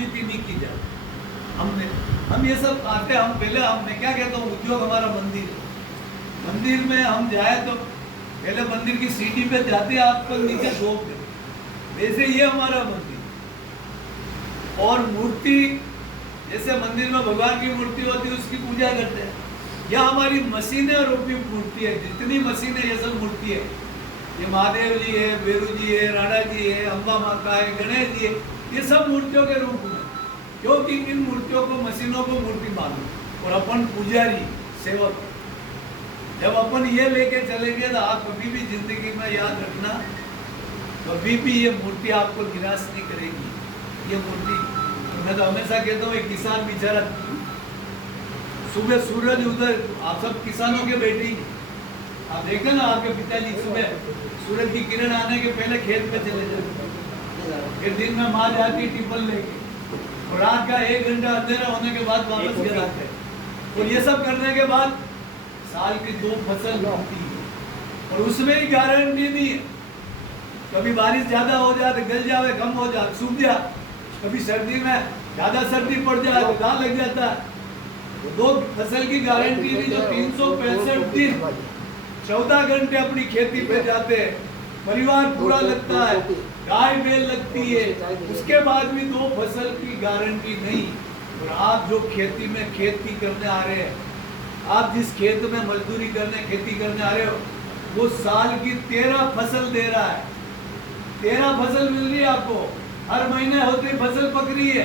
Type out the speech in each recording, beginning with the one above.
राजनीति नहीं की जाती। हम ये सब आते हैं, मैं क्या कहता हूँ, उद्योग हमारा मंदिर है। मंदिर में हम जाए तो पहले मंदिर की सीढ़ी पे जाते हैं, आपको नीचे झोंक दे, वैसे ये हमारा मंदिर। और मूर्ति, जैसे मंदिर में भगवान की मूर्ति होती है उसकी पूजा करते हैं, यह हमारी मशीनें और रूपी मूर्ति है। जितनी मशीनें ये सब मूर्ति है, ये महादेव जी है, वेरू जी है, राणा जी है, अम्बा माता है, गणेश जी है, ये सब मूर्तियों के रूप में, क्योंकि इन मूर्तियों को, मशीनों को मूर्ति मानो। और अपन पुजारी, सेवक, जब अपन ये लेके चलेंगे तो आप कभी भी जिंदगी में याद रखना, कभी भी ये मूर्ति आपको निराश नहीं करेगी। ये मूर्ति, मैं तो हमेशा कहता हूँ, एक किसान बेचारा सुबह सूरज उदय, आप सब किसानों के बेटे ही, आप देखते ना, आपके पिताजी सुबह सूरज की किरण आने के पहले खेत में चले जाते, फिर दिन में माँ जाती टिफल लेके, और रात का 1 घंटा अंधेरा होने के बाद वापस घर आते हैं। और ये सब करने के बाद साल की 2 फसल होती है, और उसमें ही गारंटी नहीं है, कभी बारिश ज्यादा हो जाए तो गल जाए, कम हो जाए सूख जाए, कभी सर्दी में ज्यादा सर्दी पड़ जाए तो घाव लग जाता है। 2 फसल की गारंटी नहीं, जो 365 दिन 14 घंटे अपनी खेती पे जाते हैं, परिवार पूरा लगता है, गाय बैल लगती है, उसके बाद भी 2 फसल की गारंटी नहीं। और आप जो खेती में खेती करने आ रहे हैं, आप जिस खेत में मजदूरी करने, खेती करने आ रहे हो, वो साल की 13 फसल दे रहा है। 13 फसल मिल रही है आपको, हर महीने होती फसल पक रही है,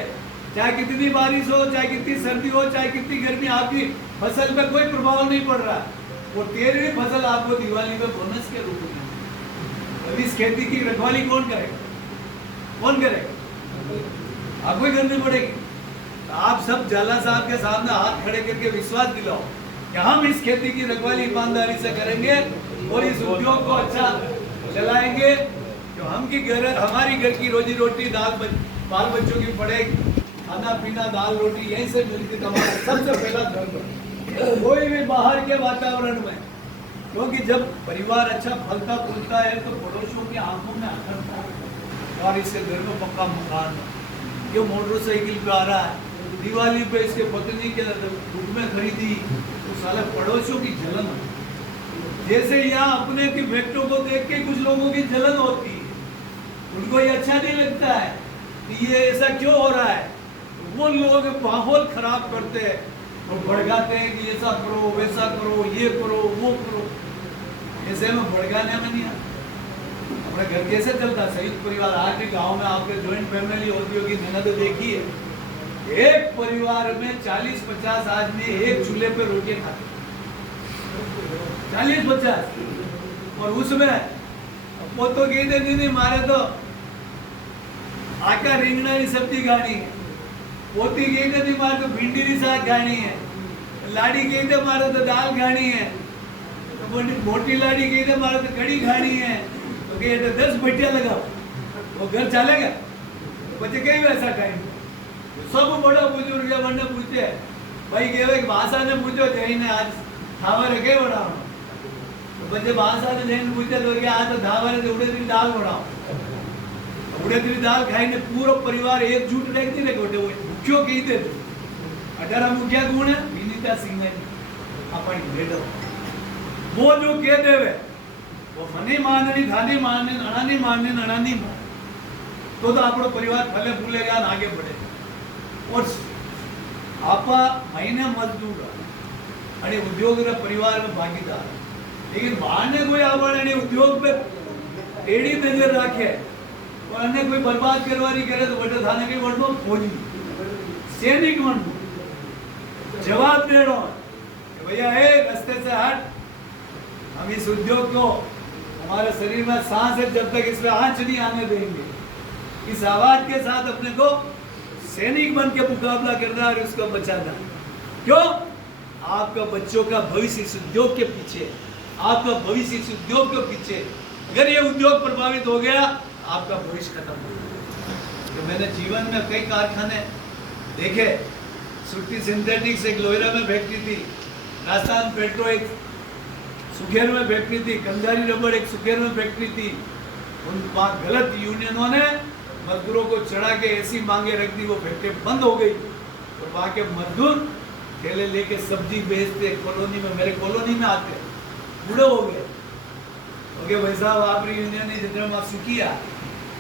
चाहे कितनी बारिश हो, चाहे कितनी सर्दी हो, चाहे कितनी गर्मी, आपकी फसल पे कोई प्रभाव नहीं पड़ रहा है। वो 13वीं फसल आपको दिवाली पे बोनस के रूप में। अब इस खेती की रखवाली कौन करेगा? कौन करेगा? आपको ही करनी पड़ेगी। तो आप सब जाला साहब के सामने हाथ खड़े करके विश्वास दिलाओ कि हम इस खेती की रखवाली ईमानदारी से करेंगे और इस उद्योग को अच्छा चलाएंगे, जो हमारी घर की रोजी रोटी, बाल बच्चों की पढ़ाई, खाना पीना, दाल रोटी यहीं से मिलती, तो हमारा सबसे पहला धर्म है। कोई भी बाहर के वातावरण में, क्योंकि जब परिवार अच्छा फलता फूलता है तो पड़ोसियों की आंखों में आकर्षण है, और इसके घर में पक्का मकान, ये मोटरसाइकिल पे आ रहा है, दिवाली पे इसके पत्नी के रूप में खरीदी, तो साले पड़ोसियों की जलन है। जैसे यहाँ अपने की बेटों को देख के कुछ लोगों की जलन होती है, उनको ये अच्छा नहीं लगता है कि ये ऐसा क्यों हो रहा है, वो लोग माहौल खराब करते हैं और भड़काते हैं कि ऐसा करो, वैसा करो, ये करो, वो करो। ऐसे में भड़काने में नहीं आता। अपना घर कैसे चलता, संयुक्त परिवार। आज भी गाँव में आपके जॉइंट फैमिली होती होगी, मैंने तो देखी है, एक परिवार में 40-50 आदमी एक चूल्हे पे रोटियां खाते, 40-50। और उसमें वो तो कहते नहीं मारे तो आका રીંગણા ની सब्जी खानी है, पोती कहते नहीं मारे तो भिंडी की साग खानी है, लाड़ी कहते मारे तो दाल खानी है, तो मोटी लाड़ी कहते मारे तो कड़ी खानी है, तो कहते 10 भट्टियां लगाओ, वो घर चलेगा? बच्चे कई वैसा टाइम सब बड़ा बुजुर्ग है, वरना पूछते भाई के भाषा ने पूछो जैने आज खावा रखे बनाओ, तो बच्चे भाषा ने जैन पूछते तो आज तो धावा ने उड़ेदी दाल बनाओ, उड़ेदी दाल खाई पूरा परिवार एकजुट रहती ने गोटे वो मुख्यो कहते थे। 18 मुखिया गुण है विनीता सिंह अपनी भेटो, वो जो कह देवे वो मनी माननी, धानी माननी, अणानी माननी, अणानी मान, तो आपको परिवार फले फूलेगा, आगे बढ़ेगा। और आपा महीने मजदूर અને ઉદ્યોગ પરિવાર में भागीदार, लेकिन बाहर ने कोई आवड़े उद्योग पे टेढ़ी नजर राखे और अन्य कोई बर्बाद करवानी करे तो बटे थाने के वर्ड में फौजी सैनिक मन जवाब दे रहा भैया है रास्ते से हट, हम इस उद्योग को हमारे शरीर में सांस है जब तक इसमें आंच नहीं आने देंगे। इस आवाज के साथ अपने को सैनिक बन के मुकाबला करना और उसको बचाना। क्यों? आपका बच्चों का भविष्य इस उद्योग के पीछे, आपका भविष्य इस उद्योग के पीछे। अगर ये उद्योग प्रभावित हो गया आपका भविष्य खत्म हो गया। तो मैंने जीवन में कई कारखाने देखे, सुट्टी सिंथेटिक्स एक लोहरा में फैक्ट्री थी, राजस्थान पेट्रो एक सुखेर में फैक्ट्री थी, कंधारी रबड़ एक सुखेर में फैक्ट्री थी। उन गलत यूनियनों ने मजदूरों को चढ़ा के ऐसी मांगे रख दी, वो फैक्ट्री बंद हो गई। तो वहाँ के मजदूर ठेले लेके सब्जी बेचते, कॉलोनी में, मेरे कॉलोनी में आते, बूढ़े हो गए। ओके भाई साहब, आप यूनियन जितने में सुखिया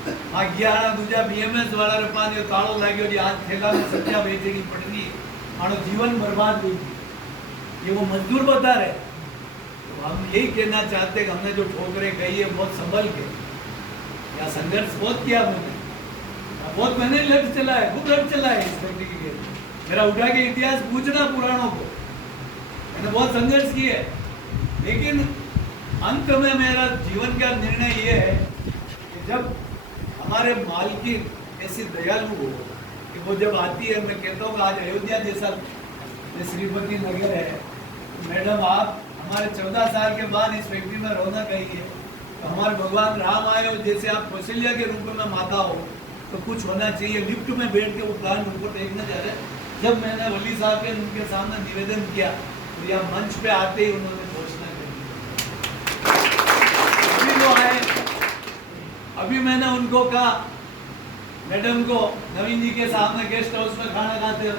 आ गया दूजा बीएमएस वाला रे पानी ताड़ो लाग्यो जी, आज ठेला में सब्जियां बेचनी पड़नी, मानो जीवन बर्बाद हुई। ये वो मजदूर बता रहे। तो हम यही कहना चाहते हैं कि हमने जो ठोकरें गई है बहुत संभल के, या संघर्ष बहुत किया मैंने, बहुत मैंने लड़ चला है, खूब लड़ चला है इस फैक्ट्री के लिए। मेरा उठा के इतिहास पूछना पुराणों को, मैंने बहुत संघर्ष किए। लेकिन अंत में मेरा जीवन का निर्णय ये है कि जब हमारे मालकिन ऐसी दयालु हो कि वो जब आती है, मैं कहता हूँ आज अयोध्या जैसा श्रीपति नगर है, मैडम आप हमारे 14 साल के बाद इस फैक्ट्री में रौनक आई है, तो हमारे भगवान राम आए हो, जैसे आप कौशल्या के रूप में माता हो, तो कुछ होना चाहिए। लिफ्ट में बैठ के वो प्लांट ऊपर देखने जा रहे। जब मैंने वली साहब के उनके सामने निवेदन किया, तो यह मंच पे आते ही उन्होंने घोषणा कर दी। अभी वो आए, अभी मैंने उनको कहा, मैडम को नवीन जी के सामने गेस्ट हाउस में खाना खाते हो,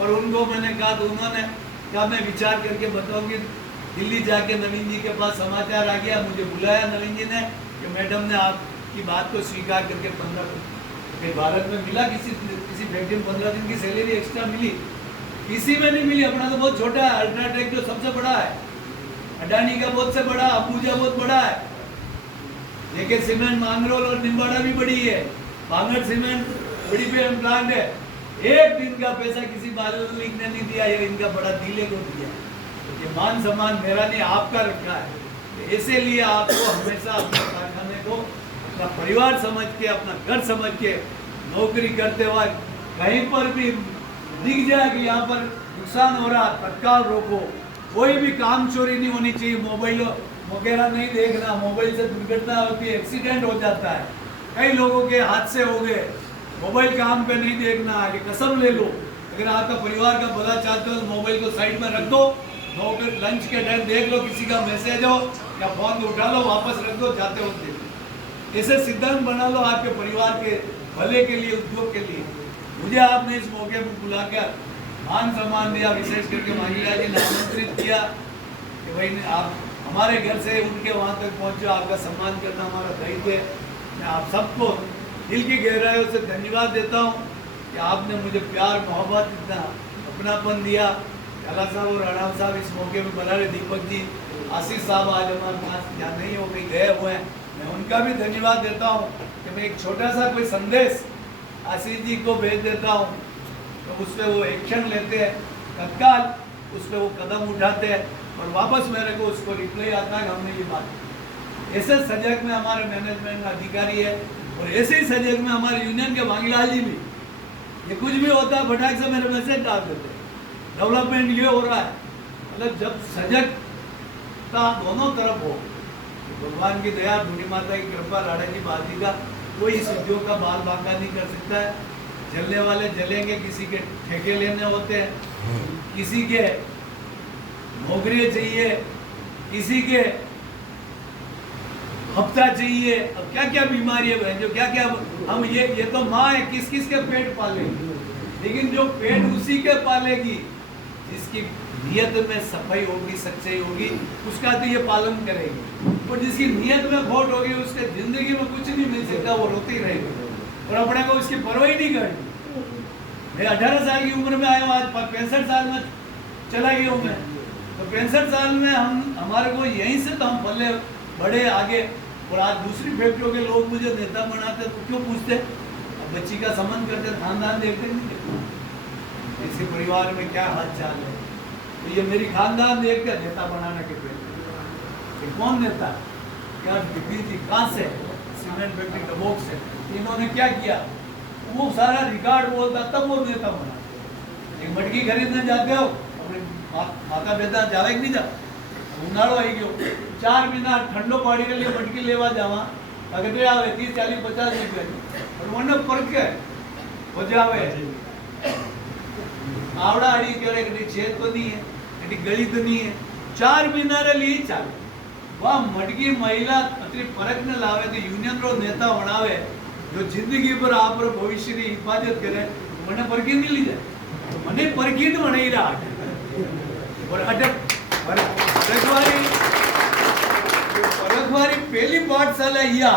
और उनको मैंने कहा, तो उन्होंने कहा मैं विचार करके बताऊंगी। दिल्ली जाके नवीन जी के पास समाचार आ गया, मुझे बुलाया नवीन जी ने कि मैडम ने आपकी बात को स्वीकार करके 15 दिन भारत में मिला, किसी फैक्ट्री में 15 दिन की सैलरी एक्स्ट्रा मिली, किसी में नहीं मिली। अपना तो बहुत छोटा है, अल्ट्राटेक जो सबसे बड़ा है, अडानी का बहुत से बड़ा, अबूजा बहुत बड़ा है, लेकिन सीमेंट मांगरोल और निम्बाड़ा भी बड़ी है, बांगड़ सीमेंट बड़ी प्लांट है। एक दिन का पैसा किसी मालिक ने नहीं दिया, ये इनका बड़ा डीले को दिया। ये मान सम्मान मेरा नहीं आपका रखा है। ऐसे लिए आपको हमेशा अपने कारखाने को अपना परिवार समझ के, अपना घर समझ के नौकरी करते हुए कहीं पर भी दिख जाए कि यहाँ पर नुकसान हो रहा, तत्काल रोको। कोई भी काम चोरी नहीं होनी चाहिए, मोबाइल वगैरह नहीं देखना, मोबाइल से दुर्घटना होती है, एक्सीडेंट हो जाता है, कई लोगों के हादसे हो गए। मोबाइल काम पे नहीं देखना, ये कसम ले लो। अगर आपका परिवार का भला चाहते हो तो मोबाइल को साइड में रख दो, लंच के टाइम देख लो, किसी का मैसेज हो या फोन को उठा लो, वापस रख दो, जाते हो देख लो। ऐसे सिद्धांत बना लो आपके परिवार के भले के लिए, उद्योग के लिए। मुझे आपने इस मौके पर बुलाकर मान सम्मान दिया, विशेष करके मांगीलाल जी ने आमंत्रित किया कि भाई आप हमारे घर से उनके वहाँ तक पहुँचो, आपका सम्मान करना हमारा दायित्व है। मैं आप सबको दिल की गहराइयों से धन्यवाद देता हूँ कि आपने मुझे प्यार मोहब्बत, इतना अपनापन दिया। काला साहब और राणा साहब इस मौके पर बना रहे, दीपक जी, आशीष साहब आज हमारे पास यहाँ नहीं हो, कहीं गए हुए हैं, मैं उनका भी धन्यवाद देता हूँ कि मैं एक छोटा सा कोई संदेश आशीष जी को भेज देता हूँ, तो उस पर वो एक्शन लेते हैं, तत्काल उस पर वो कदम उठाते हैं और वापस मेरे को उसको रिप्लाई आता है कि हमने ये बात की। ऐसे सजग में हमारे मैनेजमेंट अधिकारी है, और ऐसे ही सजग में हमारे यूनियन के मांगीलाल जी भी। ये कुछ भी होता है फटाक से मेरे मैसेज डाल देते हैं, डेवलपमेंट ये हो रहा है। मतलब जब सजगता दोनों तरफ हो, तो भगवान की दया, बूढ़ी माता की कृपा, लाड़ा की बाती का कोई इस उद्योग का बाल बांका नहीं कर सकता है। जलने वाले जलेंगे, किसी के ठेके लेने होते हैं, किसी के नौकरी चाहिए, किसी के हफ्ता चाहिए, अब क्या क्या बीमारी है जो क्या क्या हम ये तो माँ है, किस किस के पेट पालेगी, लेकिन जो पेट उसी के पालेगी जिसकी नियत में सफाई होगी, सच्चाई होगी, उसका तो ये पालन करेगी। और जिसकी नियत में खोट होगी, उसके जिंदगी में कुछ नहीं मिल सकता, वो रोती रहेगी और अपने को उसकी परवाह ही नहीं करनी। मैं 18 साल की उम्र में आया हूँ, आज 65 साल में चला गया हूँ मैं। तो 65 साल में हमारे को यहीं से तो हम पल्ले बड़े आगे, और आज दूसरी फैक्ट्रियों के लोग मुझे नेता बनाते तो क्यों पूछते? अब बच्ची का संबंध करते, खानदान देखते नहीं, इसके परिवार में क्या हाल चाल है, तो ये मेरी खानदान देखते नेता बनाने के पहले कौन नेता, क्या बीबी जी कहाँ से, सीमेंट फैक्ट्री डबोक से, इन्होंने क्या किया, वो सारा रिकॉर्ड बोलता, तब वो नेता बना। एक मटकी खरीदने जाते हो, अपने माता पिता जावे नहीं जा, उनाड़ो आई गयो, 4 महीना ठंडो पाड़ी के लिए मटकी लेवा जावा, अगर आवे 30 40 50 रुपये, और वो फर्क है हो जावे आवड़ा आड़ी करे, कहीं छेद तो नहीं है, कहीं गली तो नहीं है, 4 महीना रे लिए चाले। वह मटकी महिला अतरी फर्क न लावे तो यूनियन रो नेता बनावे, जो जिंदगी पर आप भविष्य की हिफाजत करे મને પરખી નહીં લીધા મને પરખી જ મનાઈ રહ્યા और परखवारी पहली पाठशाला या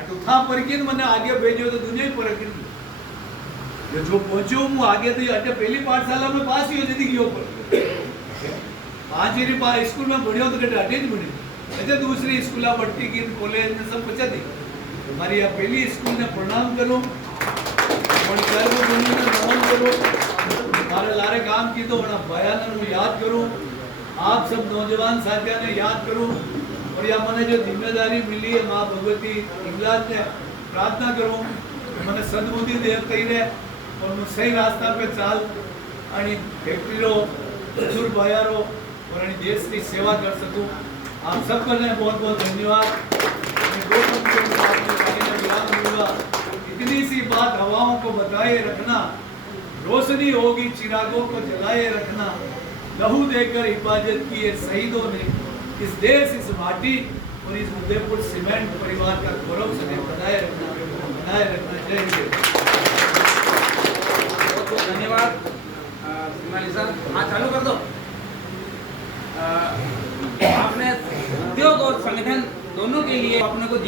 अटू था परखी मैंने आगे भेजो तो दुनिया ही परखी जो पहुंचो हूँ आगे तो अटे पहली पाठशाला में पास ही हो जाती गयो पांच स्कूल में पढ़ियो तो कटे अटे ज पढ़ी अच्छा दूसरी स्कूल बढ़ती की कॉलेज में सब बचा दी हमारी यहाँ पहली स्कूल ने प्रणाम करो और नमन करो मारे लारे काम की तो बड़ा भयानक याद करूं आप सब नौजवान साथियों ने याद करूं और या मैंने जो जिम्मेदारी मिली है माँ भगवती इंग्लाज ने प्रार्थना करूं मैंने सद्बुद्धि दे कही रहे और मैं सही रास्ता पे चाल आणि फैक्ट्रीरो मजदूर भाइयारो और अनि देश की सेवा कर सकूं आप सबको ने बहुत बहुत धन्यवाद इतनी सी बात हवाओं को बताए रखना रोशनी होगी चिरागों को जलाए रखना लहू देकर हिफाजत किए शहीदों ने इस देश इस माटी और इस उदयपुर सीमेंट परिवार का गौरव सदैव बनाए रखना जय हिंद। बहुत धन्यवाद हाँ चालू कर दो। आपने उद्योग और संगठन दोनों के लिए अपने को